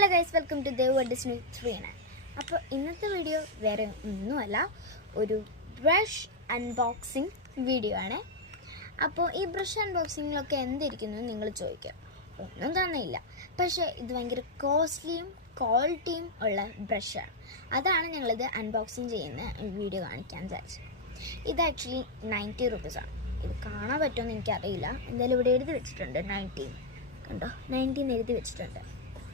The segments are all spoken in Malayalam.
Hello guys, welcome to Dev Disney 3. അപ്പോൾ ഇന്നത്തെ വീഡിയോ വേറെ ഒന്നുമല്ല, ഒരു ബ്രഷ് അൺബോക്സിങ് വീഡിയോ ആണ്. അപ്പോൾ ഈ ബ്രഷ് അൺബോക്സിങ്ങിലൊക്കെ എന്തിരിക്കുന്നു നിങ്ങൾ ചോദിക്കാം. ഒന്നും തന്നെയില്ല, പക്ഷേ ഇത് ഭയങ്കര കോസ്റ്റ്ലിയും ക്വാളിറ്റിയും ഉള്ള ബ്രഷാണ്. അതാണ് ഞങ്ങളിത് അൺബോക്സിങ് ചെയ്യുന്ന വീഡിയോ കാണിക്കാൻ വിചാരിച്ചത്. ഇത് ആക്ച്വലി 90 റുപ്പീസാണ്. ഇത് കാണാൻ പറ്റുമെന്ന് എനിക്കറിയില്ല. എന്തായാലും ഇവിടെ എഴുതി വെച്ചിട്ടുണ്ട് 90. കണ്ടോ, 90 എഴുതി വെച്ചിട്ടുണ്ട്.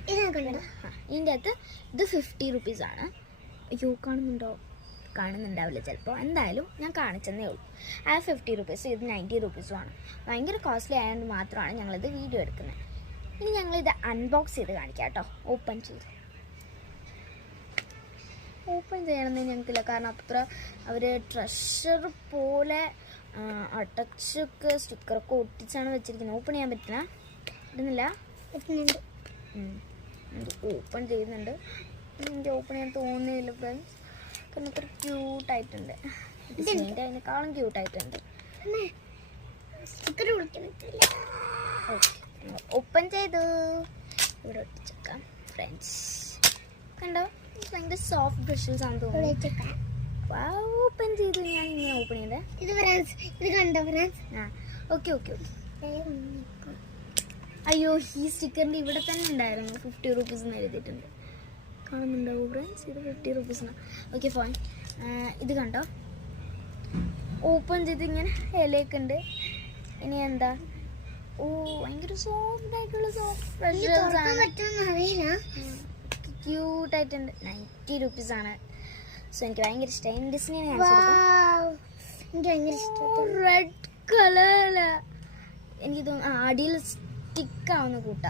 ഇതിൻ്റെ അകത്ത് ഇത് 50 റുപ്പീസാണ്. അയ്യോ, കാണുന്നുണ്ടാവില്ല ചിലപ്പോൾ. എന്തായാലും ഞാൻ കാണിച്ചെന്നേ ഉള്ളൂ. ആ 50 റുപ്പീസ്, ഇത് 90 റുപ്പീസുമാണ്. ഭയങ്കര കോസ്റ്റ്ലി ആയതുകൊണ്ട് മാത്രമാണ് ഞങ്ങളിത് വീഡിയോ എടുക്കുന്നത്. ഇനി ഞങ്ങളിത് അൺബോക്സ് ചെയ്ത് കാണിക്കാം കേട്ടോ. ഓപ്പൺ ചെയ്യണമെന്ന് ഞങ്ങൾക്കില്ല, കാരണം അത്ര അവർ ട്രഷർ പോലെ അടച്ചൊക്കെ സ്റ്റിക്കറൊക്കെ ഒട്ടിച്ചാണ് വെച്ചിരിക്കുന്നത്. ഓപ്പൺ ചെയ്യാൻ പറ്റില്ല, പറ്റുന്നില്ല. ഓപ്പൺ ചെയ്യുന്നുണ്ട്. എനിക്ക് ഓപ്പൺ ചെയ്യാൻ തോന്നുന്നില്ല ഫ്രണ്ട്സ്, കാരണം അത്ര ക്യൂട്ടായിട്ടുണ്ട്. ഡിസ്നീൻ്റെ അതിനേക്കാളും ക്യൂട്ടായിട്ടുണ്ട്. ഓപ്പൺ ചെയ്തു. ഇവിടെ ഒട്ടിച്ചേക്കാം ഫ്രണ്ട്സ്. കണ്ടോ, ഭയങ്കര സോഫ്റ്റ് ബ്രഷസ് ആണെന്ന് തോന്നുന്നു. ഓപ്പൺ ചെയ്തു. ഞാൻ ഇങ്ങനെ ഓപ്പൺ ചെയ്തേ. ഇത് കണ്ടോ ഫ്രണ്ട്സ്? ഓക്കെ. അയ്യോ, ഈ സ്റ്റിക്കറിൻ്റെ ഇവിടെ തന്നെ ഉണ്ടായിരുന്നു 50 റുപ്പീസ് എന്ന് എഴുതിയിട്ടുണ്ട്. കാണുന്നുണ്ടാവും ഫ്രണ്ട്സ്, ഇത് 50 റുപ്പീസിനാണ്. Okay fine. ഇത് കണ്ടോ, ഓപ്പൺ ചെയ്ത് ഇങ്ങനെ ഇലയൊക്കെ ഉണ്ട്. ഇനി എന്താ, ഭയങ്കര സോഫ്റ്റ് ആയിട്ടുള്ള ക്യൂട്ടായിട്ടുണ്ട്. 90 റുപ്പീസാണ്. സോ എനിക്ക് ഭയങ്കര ഇഷ്ടമായി. ഡിസ്നിനെ റെഡ് കളർ എനിക്ക് തോന്നുന്നു അടിയിൽ സ്റ്റിക്കാവുന്ന കൂട്ട.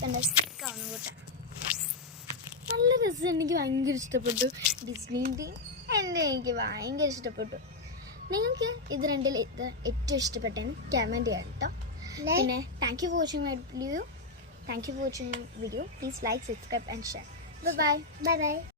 നല്ല രസം. എനിക്ക് ഭയങ്കര ഇഷ്ടപ്പെട്ടു. ഡിസ്നിൻ്റെ എനിക്ക് ഭയങ്കര ഇഷ്ടപ്പെട്ടു. നിങ്ങൾക്ക് ഇത് രണ്ടിൽ ഇത് ഏറ്റവും ഇഷ്ടപ്പെട്ടതിന് കമൻറ്റ് ചെയ്യാം കേട്ടോ. പിന്നെ thank you for watching my video. Thank you for watching my video. Please like, subscribe and share. Bye bye.